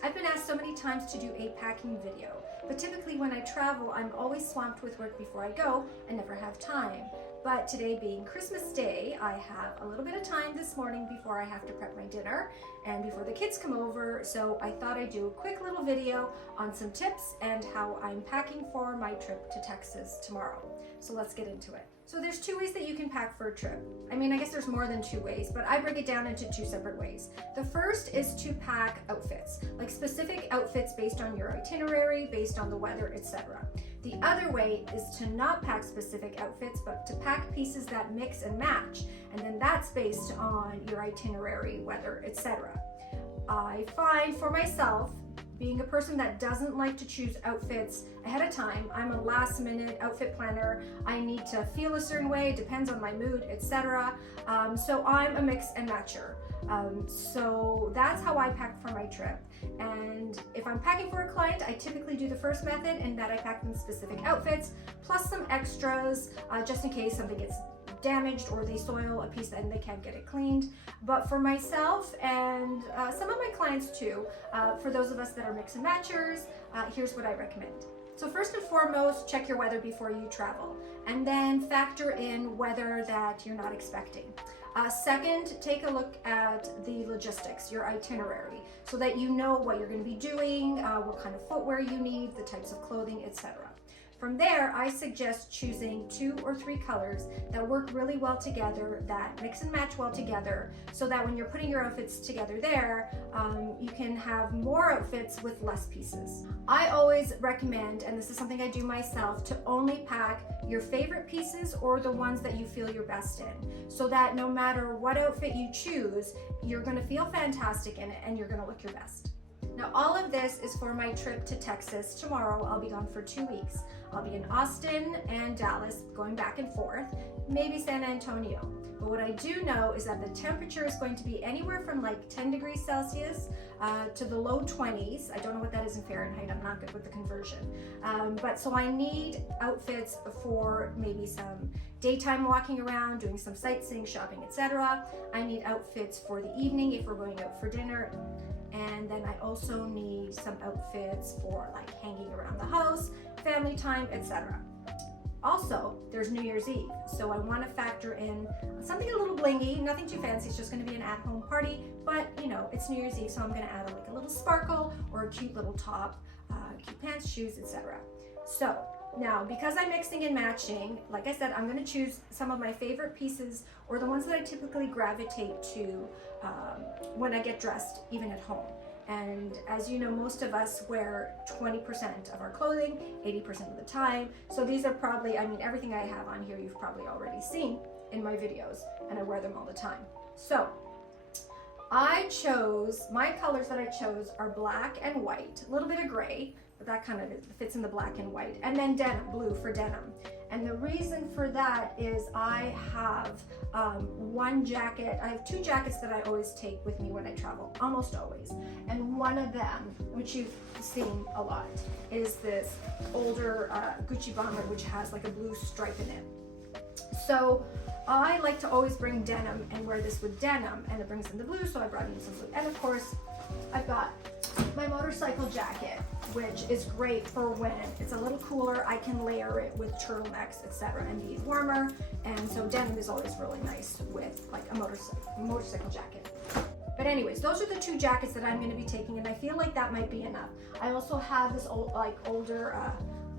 I've been asked so many times to do a packing video, but typically when I travel, I'm always swamped with work before I go and never have time. But today being Christmas Day, I have a little bit of time this morning before I have to prep my dinner and before the kids come over, so I thought I'd do a quick little video on some tips and how I'm packing for my trip to Texas tomorrow. So let's get into it. So there's two ways that you can pack for a trip. I mean, I guess there's more than two ways, but I break it down into two separate ways. The first is to pack outfits, like specific outfits based on your itinerary, based on the weather, etc. The other way is to not pack specific outfits, but to pack pieces that mix and match, and then that's based on your itinerary, weather, etc. I find for myself, being a person that doesn't like to choose outfits ahead of time, I'm a last minute outfit planner. I need to feel a certain way, it depends on my mood, etc. So I'm a mix and matcher. So that's how I pack for my trip. And if I'm packing for a client, I typically do the first method, and that I pack them specific outfits, plus some extras, just in case something gets damaged or they soil a piece and they can't get it cleaned. But for myself and some of my clients too, for those of us that are mix and matchers, here's what I recommend. So first and foremost, check your weather before you travel, and then factor in weather that you're not expecting. Second, take a look at the logistics, your itinerary, so that you know what you're going to be doing, what kind of footwear you need, the types of clothing, etc. From there, I suggest choosing 2 or 3 colors that work really well together, that mix and match well together, so that when you're putting your outfits together there, you can have more outfits with less pieces. I always recommend, and this is something I do myself, to only pack your favorite pieces or the ones that you feel you're best in, so that no matter what outfit you choose, you're gonna feel fantastic in it and you're gonna look your best. Now, all of this is for my trip to Texas tomorrow. I'll be gone for 2 weeks. I'll be in Austin and Dallas, going back and forth, maybe San Antonio. But what I do know is that the temperature is going to be anywhere from like 10 degrees Celsius to the low 20s. I don't know what that is in Fahrenheit. I'm not good with the conversion. But so I need outfits for maybe some daytime walking around, doing some sightseeing, shopping, etc. I need outfits for the evening if we're going out for dinner. And then I also need some outfits for like hanging around the house, family time, etc. Also, there's New Year's Eve, so I want to factor in something a little blingy, nothing too fancy. It's just going to be an at-home party, but you know, it's New Year's Eve, so I'm going to add like a little sparkle or a cute little top, cute pants, shoes, etc. So now, because I'm mixing and matching, like I said, I'm going to choose some of my favorite pieces or the ones that I typically gravitate to when I get dressed, even at home. And as you know, most of us wear 20% of our clothing 80% of the time. So these are probably, I mean, everything I have on here you've probably already seen in my videos, and I wear them all the time. So my colors that I chose are black and white, a little bit of gray, but that kind of fits in the black and white, and then denim, blue for denim. And the reason for that is I have one jacket. I have 2 jackets that I always take with me when I travel, almost always. And one of them, which you've seen a lot, is this older Gucci bomber, which has like a blue stripe in it. So I like to always bring denim and wear this with denim, and it brings in the blue, so I brought in some blue. And of course, I've got my motorcycle jacket, which is great for when it's a little cooler. I can layer it with turtlenecks, etc., and be warmer. And so denim is always really nice with like a motorcycle jacket. But anyways, those are the 2 jackets that I'm going to be taking, and I feel like that might be enough. I also have this older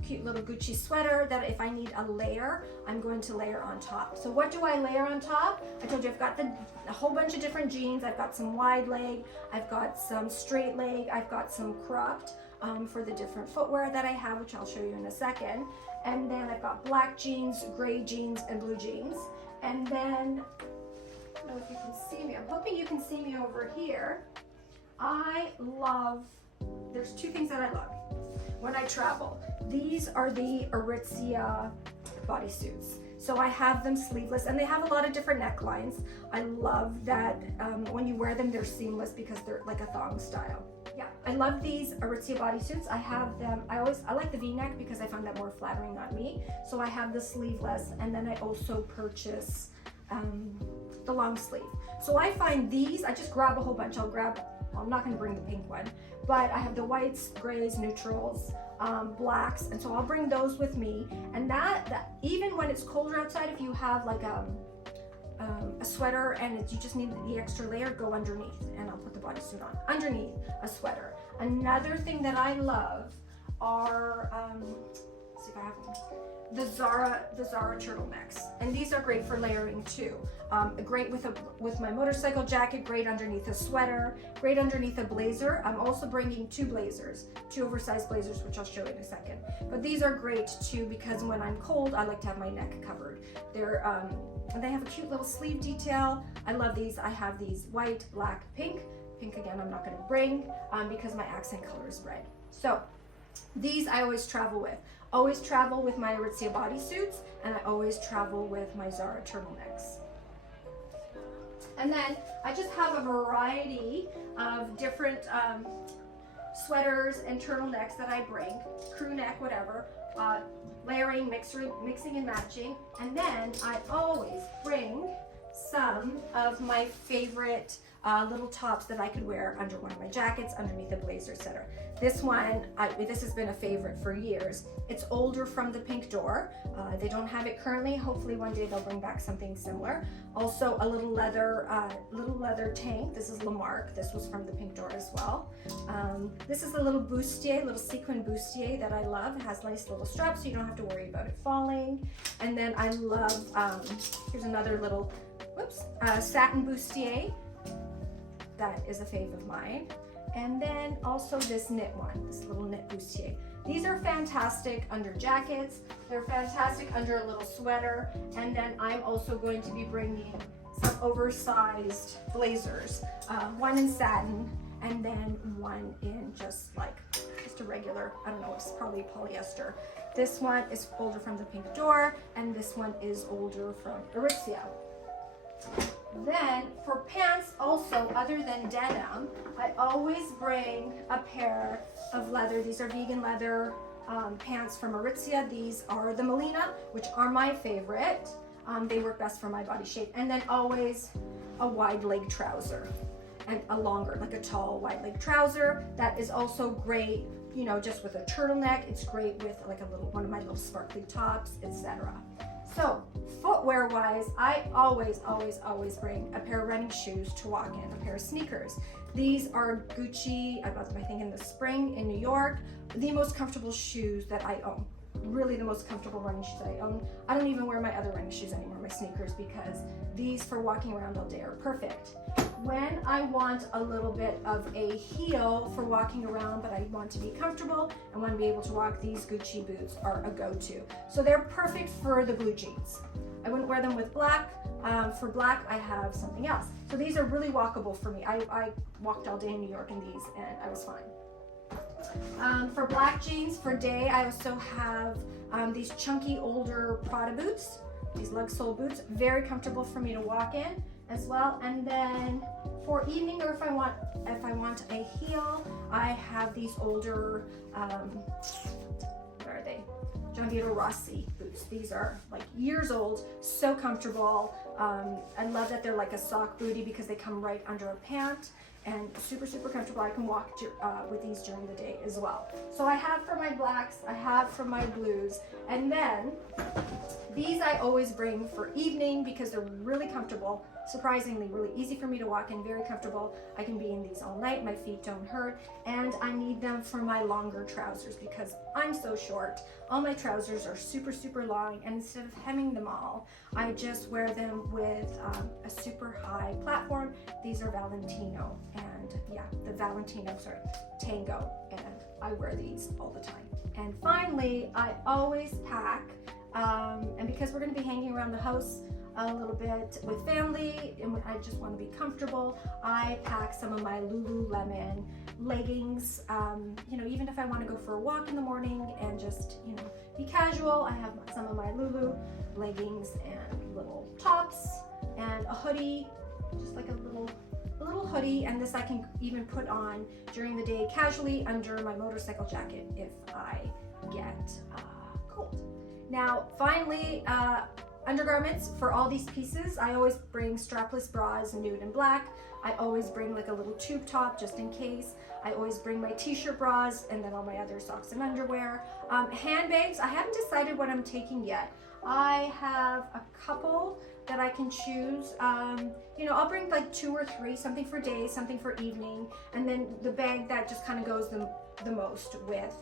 cute little Gucci sweater that if I need a layer, I'm going to layer on top. So what do I layer on top? I told you I've got a whole bunch of different jeans. I've got some wide leg, I've got some straight leg, I've got some cropped for the different footwear that I have, which I'll show you in a second. And then I've got black jeans, gray jeans, and blue jeans. And then, I don't know if you can see me, I'm hoping you can see me over here. There's 2 things that I love when I travel. These are the Aritzia bodysuits. So I have them sleeveless, and they have a lot of different necklines. I love that when you wear them, they're seamless because they're like a thong style. Yeah, I love these Aritzia bodysuits. I have them, I like the V-neck because I find that more flattering on me. So I have the sleeveless, and then I also purchase the long sleeve. So I find these, I just grab a whole bunch. I'll grab well, I'm not going to bring the pink one, but I have the whites, grays, neutrals, blacks, and so I'll bring those with me. And that even when it's colder outside, if you have like a sweater and you just need the extra layer, go underneath, and I'll put the bodysuit on underneath a sweater. Another thing that I love are let's see if I have one. The Zara turtlenecks, and these are great for layering too. Great with my motorcycle jacket, great underneath a sweater, great underneath a blazer. I'm also bringing two oversized blazers, which I'll show you in a second. But these are great too because when I'm cold, I like to have my neck covered. And they have a cute little sleeve detail. I love these. I have these white, black, pink. Pink again, I'm not going to bring because my accent color is red. So these I always travel with. Always travel with my Aritzia bodysuits, and I always travel with my Zara turtlenecks. And then I just have a variety of different sweaters and turtlenecks that I bring, crew neck, whatever, layering, mixing and matching. And then I always bring some of my favorite little tops that I could wear under one of my jackets, underneath a blazer, etc. This one, this has been a favorite for years. It's older from the Pink Door. They don't have it currently. Hopefully one day they'll bring back something similar. Also a little leather tank. This is Lamarque. This was from the Pink Door as well. This is a little bustier, little sequin bustier that I love. It has nice little straps so you don't have to worry about it falling. And then I love, here's another little, satin bustier. That is a fave of mine. And then also this knit one, this little knit bustier. These are fantastic under jackets. They're fantastic under a little sweater. And then I'm also going to be bringing some oversized blazers. One in satin and then one in just a regular, I don't know, it's probably polyester. This one is older from the Pink Door and this one is older from Aritzia. Then for pants also, other than denim, I always bring a pair of leather. These are vegan leather pants from Aritzia. These are the Melina, which are my favorite. They work best for my body shape. And then always a wide leg trouser and a longer, like a tall wide leg trouser. That is also great, you know, just with a turtleneck. It's great with like one of my little sparkly tops, etc. So footwear wise, I always bring a pair of running shoes to walk in, a pair of sneakers. These are Gucci, I bought them I think in the spring in New York. The most comfortable shoes that I own. Really the most comfortable running shoes that I own. I don't even wear my other running shoes anymore, my sneakers, because these for walking around all day are perfect. When I want a little bit of a heel for walking around, but I want to be comfortable and want to be able to walk, these Gucci boots are a go-to. So they're perfect for the blue jeans. I wouldn't wear them with black. For black, I have something else. So these are really walkable for me. I walked all day in New York in these and I was fine. For black jeans, for day, I also have these chunky older Prada boots, these lug sole boots, very comfortable for me to walk in as well. And then for evening, or if I want a heel, I have these older, where are they? Gianvito Rossi boots. These are like years old, so comfortable. I love that they're like a sock booty because they come right under a pant and super comfortable. I can walk with these during the day as well. So I have for my blacks, I have for my blues, and then these I always bring for evening because they're really comfortable. Surprisingly, really easy for me to walk in, very comfortable. I can be in these all night, my feet don't hurt, and I need them for my longer trousers because I'm so short. All my trousers are super long, and instead of hemming them all, I just wear them with a super high platform. These are Valentino, and yeah, the Valentino, Tango, and I wear these all the time. And finally, I always pack, and because we're gonna be hanging around the house a little bit with family and I just want to be comfortable, I pack some of my Lululemon leggings. You know, even if I want to go for a walk in the morning and just, you know, be casual, I have some of my Lulu leggings and little tops and a hoodie, just like a little hoodie, and this I can even put on during the day casually under my motorcycle jacket if I get cold. Now finally, undergarments for all these pieces, I always bring strapless bras, nude and black. I always bring like a little tube top just in case. I always bring my t-shirt bras and then all my other socks and underwear. Handbags, I haven't decided what I'm taking yet. I have a couple that I can choose. You know, I'll bring like 2 or 3, something for day, something for evening, and then the bag that just kind of goes the most with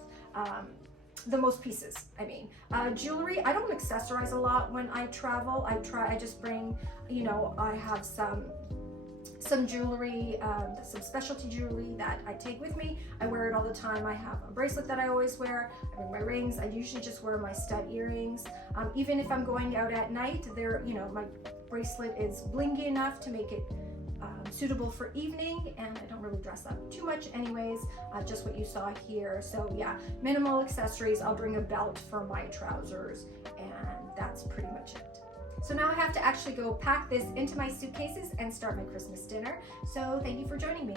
the most pieces. I mean, jewelry, I don't accessorize a lot when I travel. I just bring, you know, I have some jewelry, some specialty jewelry that I take with me. I wear it all the time. I have a bracelet that I always wear. I bring my rings. I usually just wear my stud earrings. Even if I'm going out at night, you know, my bracelet is blingy enough to make it suitable for evening, and I don't really dress up too much anyways, just what you saw here. So yeah, minimal accessories. I'll bring a belt for my trousers, and that's pretty much it. So now I have to actually go pack this into my suitcases and start my Christmas dinner. So thank you for joining me.